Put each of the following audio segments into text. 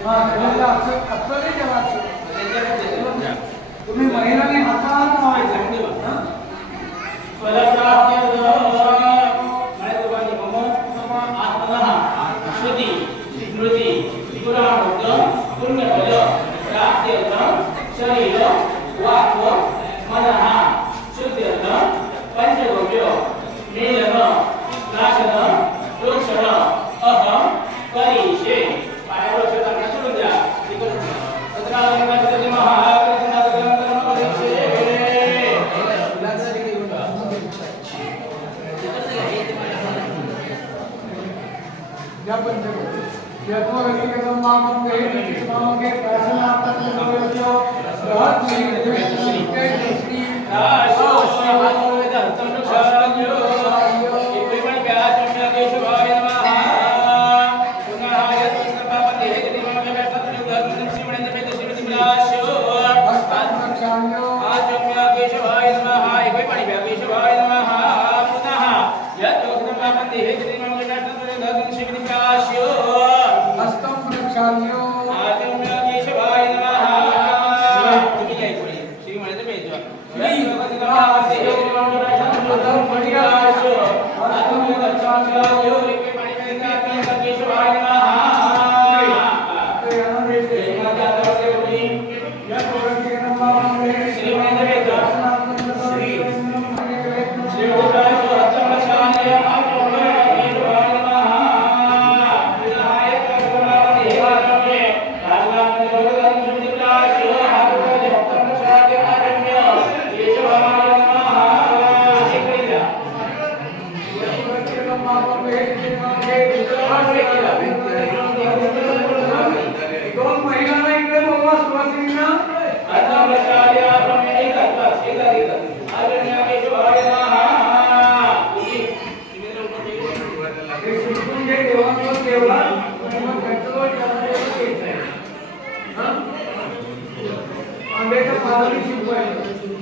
हां त्याला असं नाही ठेवायचं तुम्ही महिलांनी हाताने लावायचं हां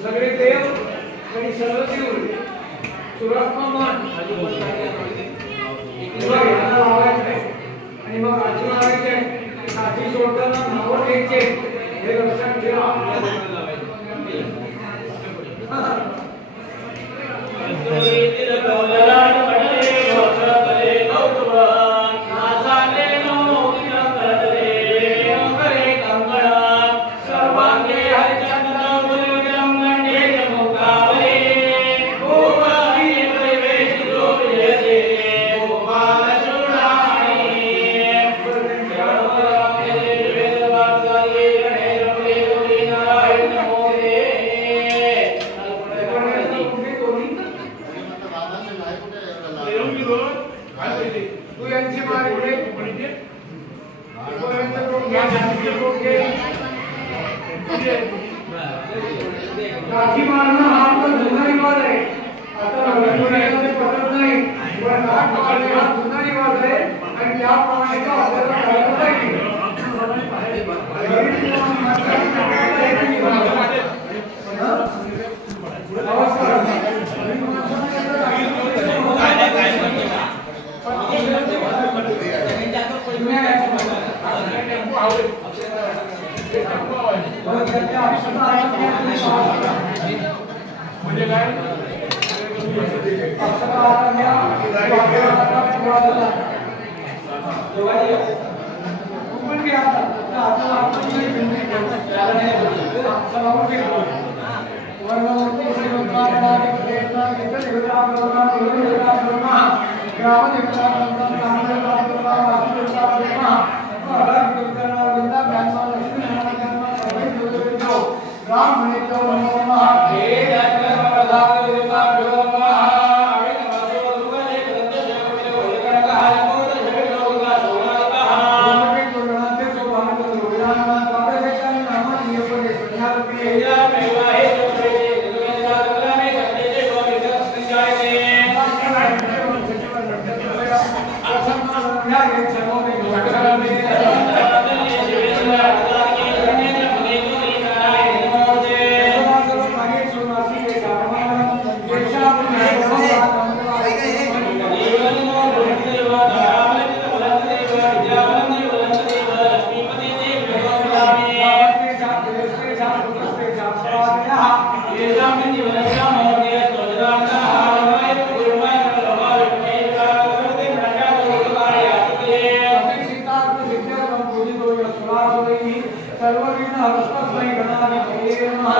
सगळे देव आणि सर्व जीव सुरक्षमान आणि मग आजी लावायचे आजी सोडताना नाव घ्यायचे हे लक्षात ठेवा काठी मारना हा तो जुना रिवाज आहे आता नवीन पटत नाही पण काठ मारणे हा जुना रिवाज आहे आणि त्याप्रमाणे तो आपल्याला करायला पाहिजे म्हणजे काय राम म्हणे तो सर्वविघ्न हरस्मै गणाधिपतये नमः।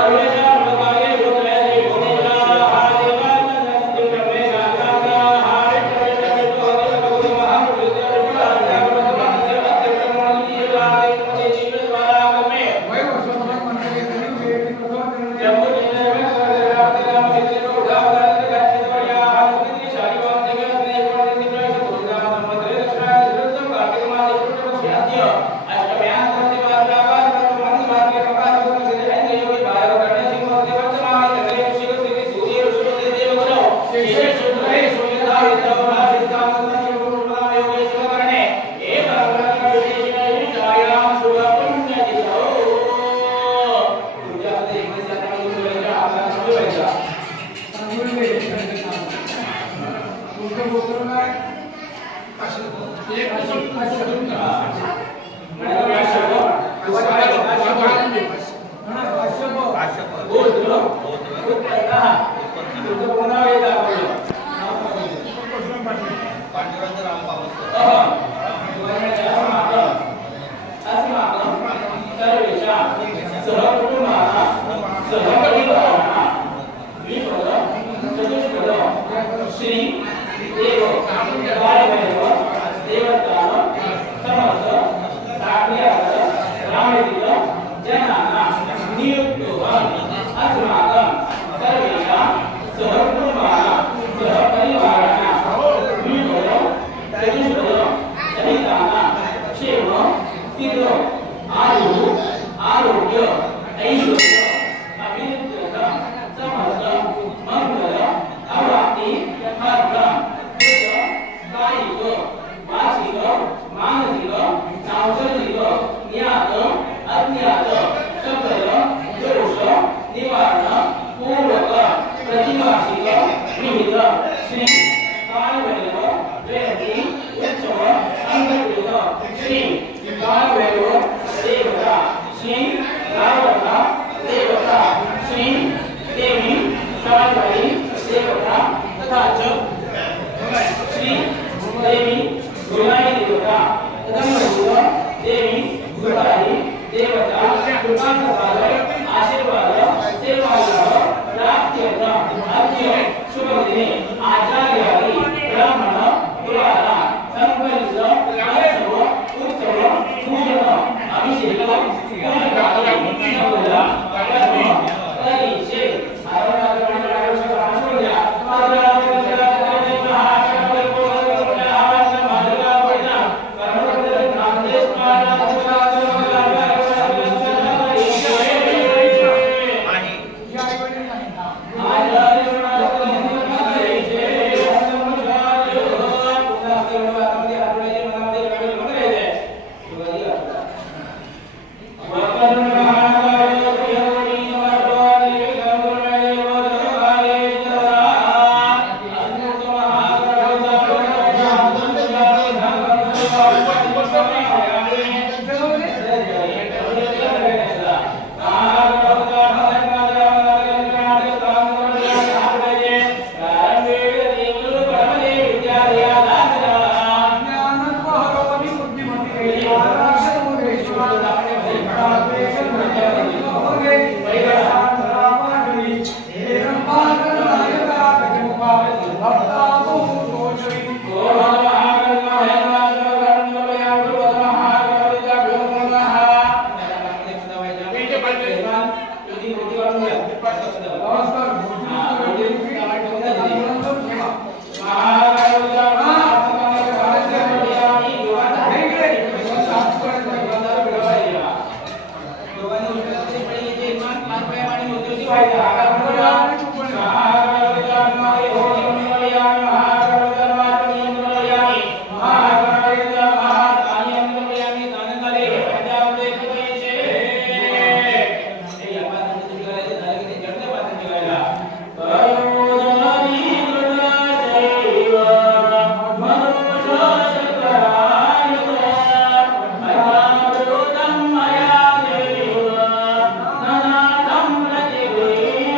Hey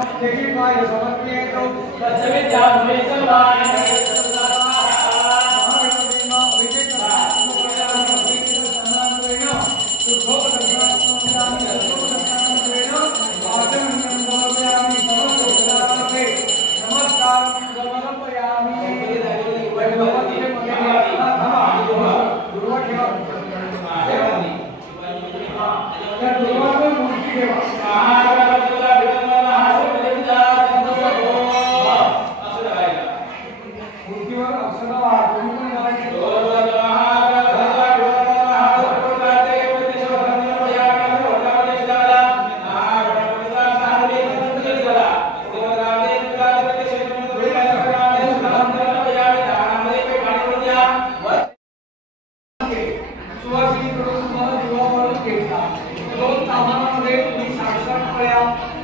देखील पाय समर्पयेतो तस्विद्या भवेसर्वान्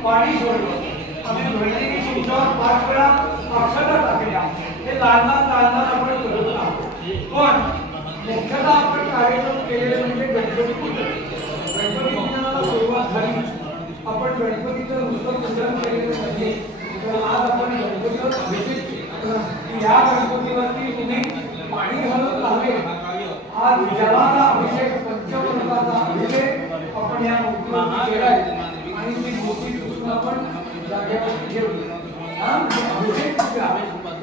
पाणी सोडलं आम्ही भरलेली तुमच्यावर 5 वेळा अक्षता टाकल्या हे लहान आपण करत आहोत पण मुख्यतः आपण कार्यक्रम केलेले म्हणजे गणपती पूजनाला सुरुवात झाली आपण गणपतीचं नुसतं पूजन केलेलं नाही तर आज आपण गणपतीवर अभिषेक या गणपतीवरती तुम्ही पाणी घालत राहिले आज जलाचा अभिषेक पंचमृताचा अभिषेक आपण या मूर्तीवरती केलाय आणि ती मूर्ती आपण जागेवरती ठेवली अभिषेक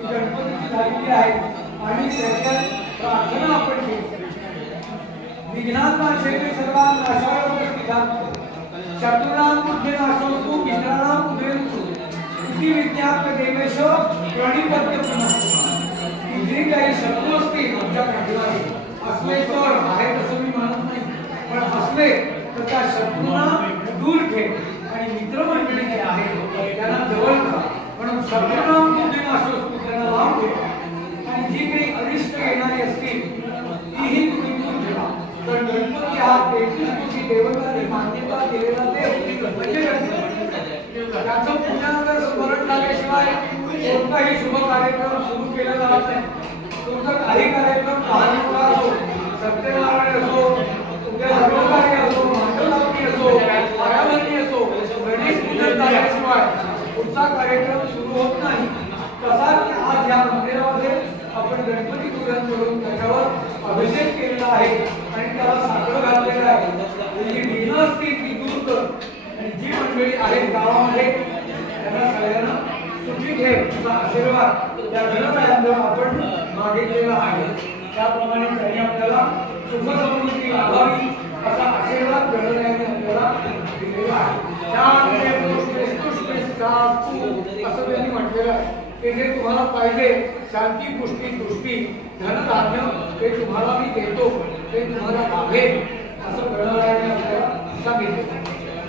गणपतीची झालेली आहे आणि त्याच्यात प्रार्थना आपण केली विघ्नानाशे सर्वान् नाशाय शत्रूणां बुद्धिनाशोऽस्तु मित्राणां बुद्धिर्भवतु इति विज्ञाप्य देवेश प्रणिपत्य पुनः जे काही शत्रू असतील आमच्या पाठीमागे असले तर आहे तसं मी म्हणत नाही पण असले तर त्या शत्रूंना दूर ठेव आणि मित्रमंडळी जे आहे त्यांना जवळ करा म्हणून शत्रूंना बुद्धिनाशोऽस्तु त्यांना लांब ठेवा आणि जी काही अरिष्ट येणारी असतील तीही तुम्ही दूर ठेवा तर गणपती हा 33 कोटी देवतांनी मान्यता दिलेला देव म्हणजे त्याचं पूजन स्मरण झाल्याशिवाय कोणताही शुभ कार्यक्रम सुरू केला जात नाही तुमचा काही कार्यक्रम लहान असो सत्यनारायण असो तुमच्या लग्नकार्य असो मंगलकार्य असो पायाभरणी असो गणेश पूजन झाल्याशिवाय पुढचा कार्यक्रम सुरू होत नाही तसाच आज या मंदिरामध्ये आपण गणपती पूजन करून त्याच्यावर अभिषेक केलेला आहे आणि त्याला साखर घातलेलं आहे जी विघ्न असतील ती दूर कर आणि जी मंडळी आहेत गावामध्ये त्यांना सगळ्यांना सुखी ठेव तुझा आशीर्वाद त्या गणरायांना आपण मागितलेला आहे त्याप्रमाणे त्यांनी आपल्याला सुख समृद्धी लाभावी असा आशीर्वाद गणरायांनी आपल्याला दिलेला आहे असं त्यांनी म्हटलेलं आहे की जे तुम्हाला पाहिजे शांती पुष्टी दृष्टी धनधान्य ते तुम्हाला मी देतो ते तुम्हाला लाभेल असं गणरायांनी आपल्याला सांगितलं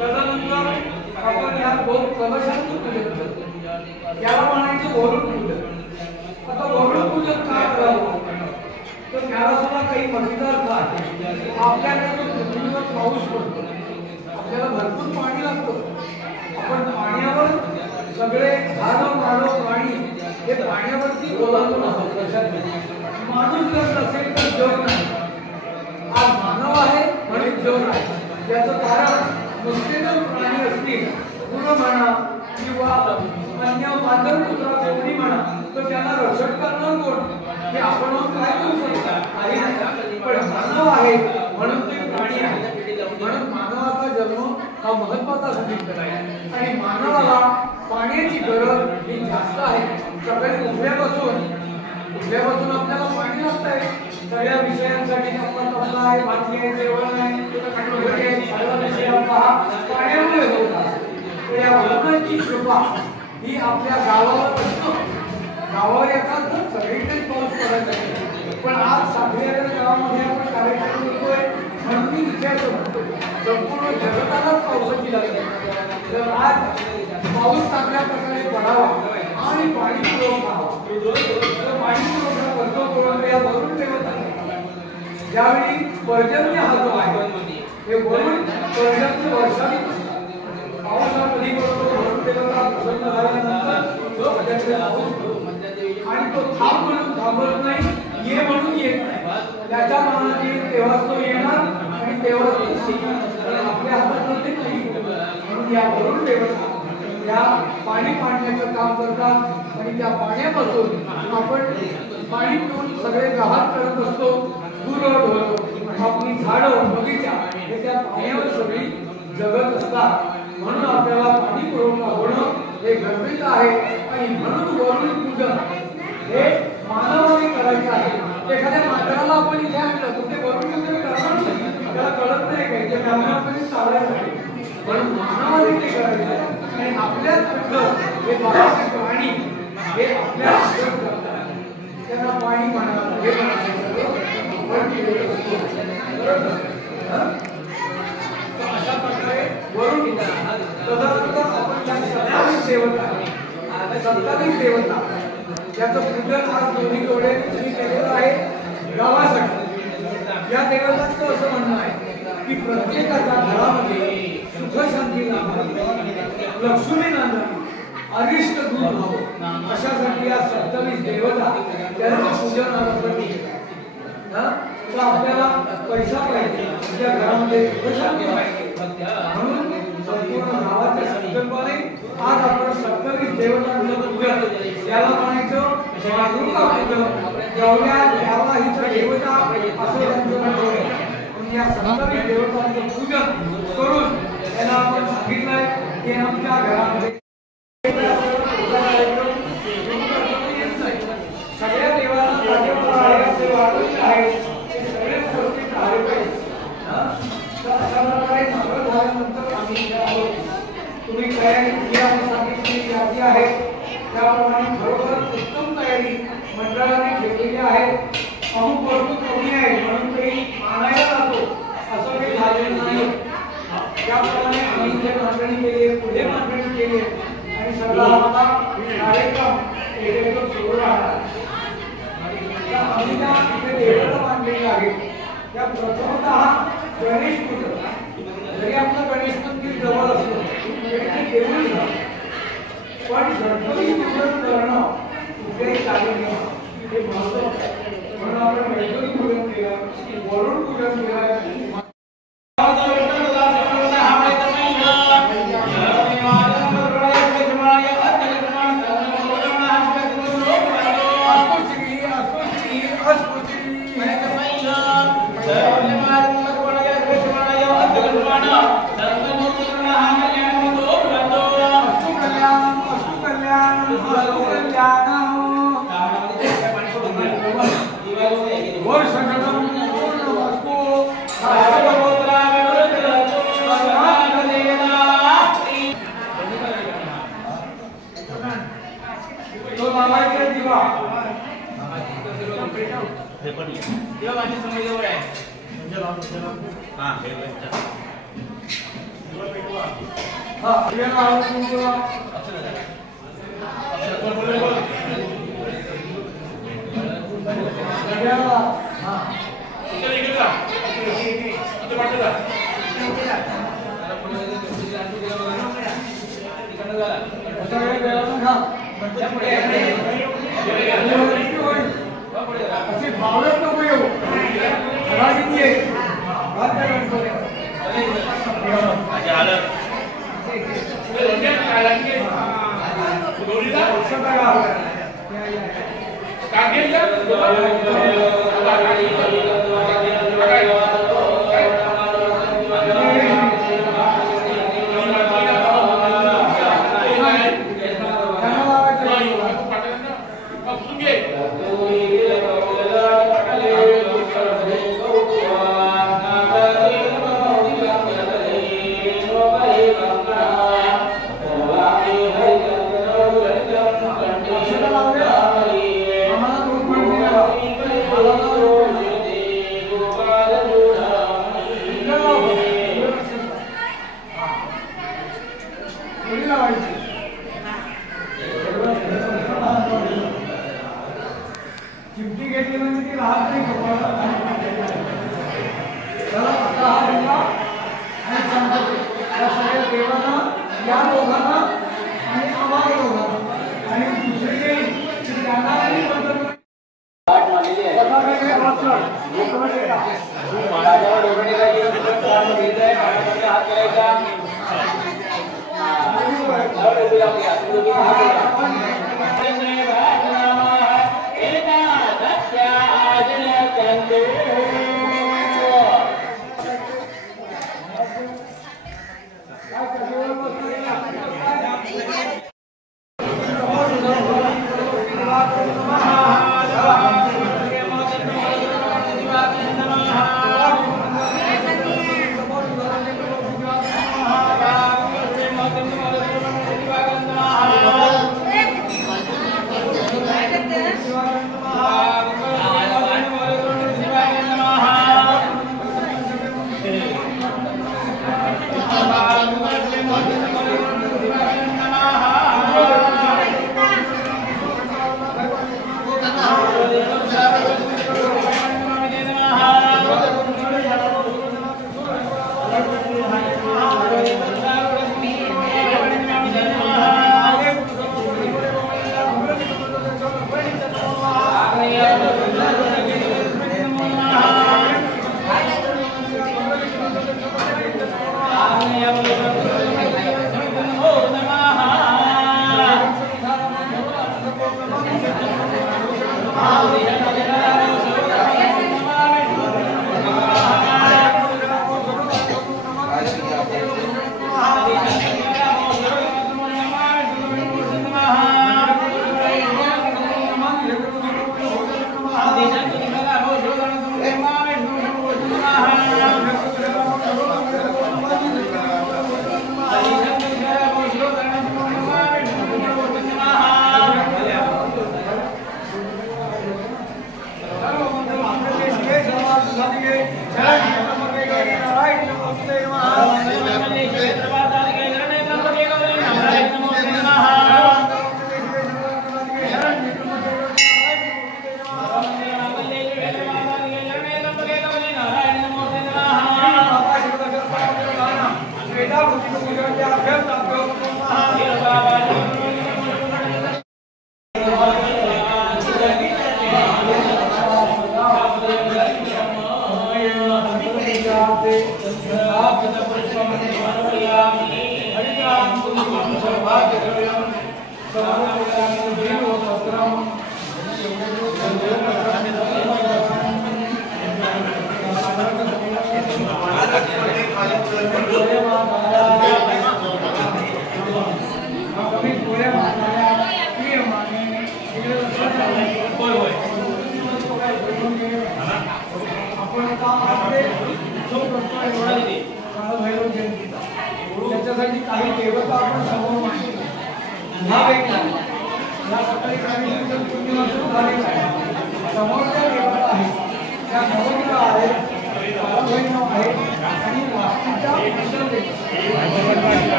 तदनंतर आपण या कलशाचं पूजन करतो याला म्हणायचं वरुण पूजन आता वरुण पूजन का करावं तर त्याला सुद्धा काही मजेदार काय आपल्याकडे पृथ्वीवर पाऊस पडतो आपल्याला भरपूर पाणी लागतं आपण पाण्यावर सगळे झाडं मानव प्राणी हे पाण्यावरती अवलंबून आहोत माणूस जर नसेल तर जग नाही आज मानव आहे म्हणून जग आहे याचं कारण नुसते जर प्राणी असतील गुण म्हणा किंवा अन्य मानव पुत्रा कोणी म्हणा तर त्यांना रक्षण करणार कोण हे आपण काय करू शकता काही नाही पण मानव आहे म्हणून ते प्राणी आहे म्हणून मानवाचा जन्म हा महत्वाचा संकल्प आहे आणि मानवाला पाण्याची गरज ही जास्त आहे सकाळी उठल्यापासून आपल्याला पाणी लागतंय सगळ्या विषयांसाठी आपला तबला आहे भाजी आहे जेवण आहे सगळा विषय आपला हा पाण्यामुळे होतात या वरुणाची कृपा ही आपल्या गावावर असतं गावावर येतात तर सगळीकडेच पाऊस पडत आहे पण आज साखरेकर गावामध्ये आपण कार्यक्रम करतोय म्हणून मी विचारतो म्हणतो संपूर्ण जगतालाच पावसाची लागते तर आज पाऊस चांगल्या प्रकारे पडावा आणि पाणी पुरवठा पाणी पुरवठा करतो या वरुण देवतांनी ज्यावेळी पर्जन्य हा जो आहे हे वरुण पर्जन्य वर्षाने पाऊस हा कधी पडतो वरुण देवता प्रसन्न झाल्यानंतर जो आणि तो थांब म्हणून थांबत नाही ये म्हणून येत नाही त्याच्या मनात येईल तेव्हाच तो येणार आणि तेव्हाच आपल्या हातात नाही म्हणून या वरुण देवता या पाणी पाडण्याचं काम करतात आणि त्या पाण्यापासून आपण पाणी पिऊन सगळे गहाण करत असतो. गुरं आपली झाडं बगीचा हे त्या पाण्यावर सगळी जगत असतात. म्हणून आपल्याला पाणी पुरवठा होणं हे गरजेचं आहे आणि म्हणून वरून पूजन हे मानवाने करायचं आहे. एखाद्या माणसाला आपण इथे आणलं तर ते वरून पूजन करणार नाही, त्याला कळत नाही काय ते करण्यामध्ये चालायचं. म्हणून मानवाने ते करायचं आहे आणि आपल्याच हे बाहेरचे प्राणी हे आपल्या करतात, त्यांना पाणी म्हणावं हे अशा प्रकारे वरून तदनंतर आपण या सत्तावीस देवता त्याचं पूजन आज दोन्ही डोळ्यांनी केलेलं आहे गावासाठी. या देवतांचं असं म्हणणं आहे की प्रत्येकाच्या घरामध्ये सुख शांती नांदावी, लक्ष्मी नांदावी, अरिष्ट दूर व्हावं अशासाठी या 27 देवता त्यांचं पूजन आरंभ केलं. तर आपल्याला पैसा पाहिजे, आपल्या घरामध्ये सुखशांती पाहिजे, म्हणून संपूर्ण गावाच्या संकल्पाने आज आपण 27 देवतांचं पूजन याला म्हणायचं मातृका पूजन. जेवढ्या द्यावा हिचं देवता असं त्यांचं म्हणणं आहे. म्हणून या 27 देवतांचं पूजन करून त्यांना आपण सांगितलंय की आमच्या घरामध्ये सगळ्या देवांना आहे सगळे सुरक्षित राहिले पाहिजे. अशा प्रकारे सगळं झाल्यानंतर आम्ही तुम्ही तयारी केली आणि सांगितलेली यादी आहे त्याप्रमाणे खरोखर उत्तम तयारी मंडळाने केलेली आहे. अमुक वस्तू कमी आहे म्हणून काही आणायला जातो असं काही झालेलं नाही. त्याप्रमाणे आम्ही इथे मांडणी केली, पुढे मांडणी केली आणि सगळा आम्हाला कार्यक्रम एकदम सुरू राहणार. आम्ही त्या इथे देवता मांडलेली आहे त्या प्रथमतः गणेश पूजन. जरी आपलं गणेश मंदिर जवळ असलं तरी देऊळ झालं, पण गणपती पूजन करणं कुठेही चालेल हे महत्त्वाचं आहे. म्हणून आपण गणपती पूजन केलं, वरुण पूजन केलं.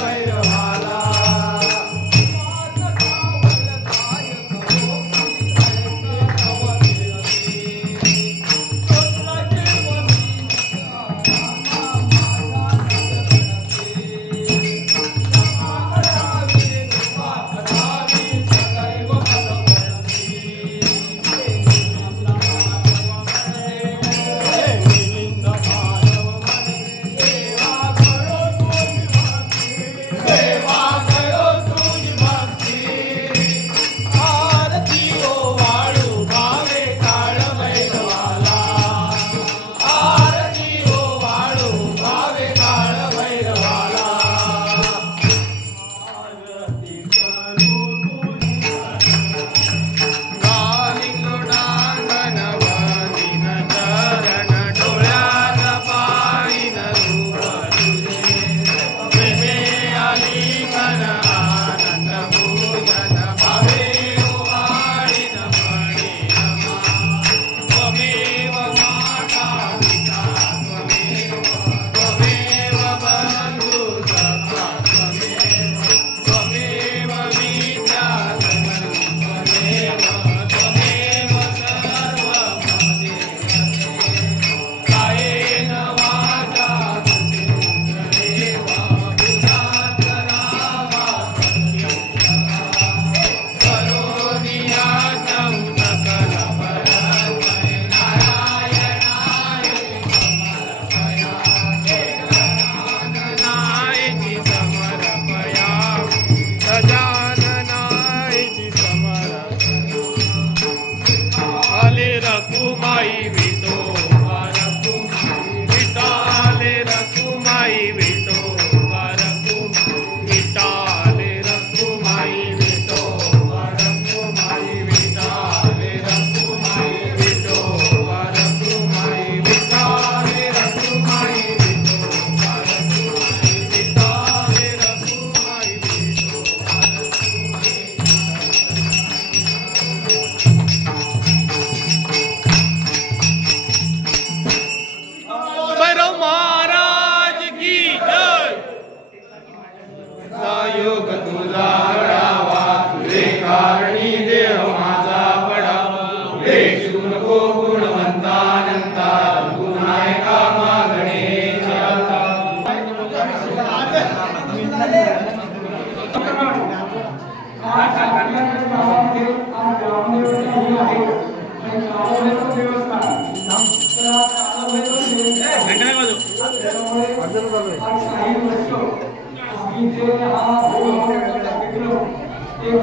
भैरवाला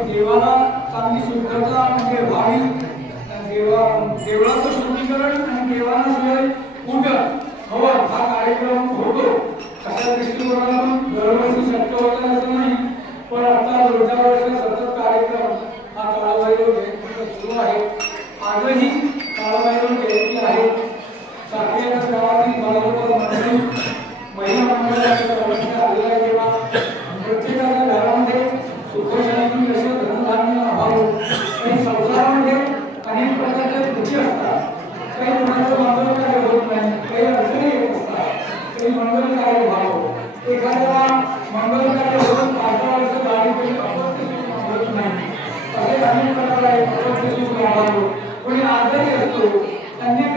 देवाला चांगली शुद्धता म्हणजे भावी देवळाचं शुद्धीकरण आणि देवाला सगळे पूजन हवन हा कार्यक्रम होतो. अशा दृष्टिकोनातून दरवर्षी शक्य होतं असं नाही, पण आता रोजच्या वर्षी सतत कार्यक्रम हा काळभैरव जयंतीचा सुरू आहे. आजही काळभैरव जयंती आहे. साखरेच्या गावातील बालवकर मंडळी महिला मंडळाच्या सदस्य आलेला आहे तेव्हा प्रत्येकाच्या घरामध्ये सुखशांती असं धनधान्य अभाव काही संसारामध्ये अनेक प्रकारच्या त्रुटी असतात. काही मुलांचं मंगल कार्य होत नाही, काही अडचणी येत असतात, काही मंगल कार्य व्हावं. एखाद्याला मंगल कार्य होऊन 5 वर्ष गाडीकडे अपत्य सुख होत नाही, असे अनेक प्रकार आहेत. अपत्य सुख लाभावं, कोणी आजारी असतो, अन्य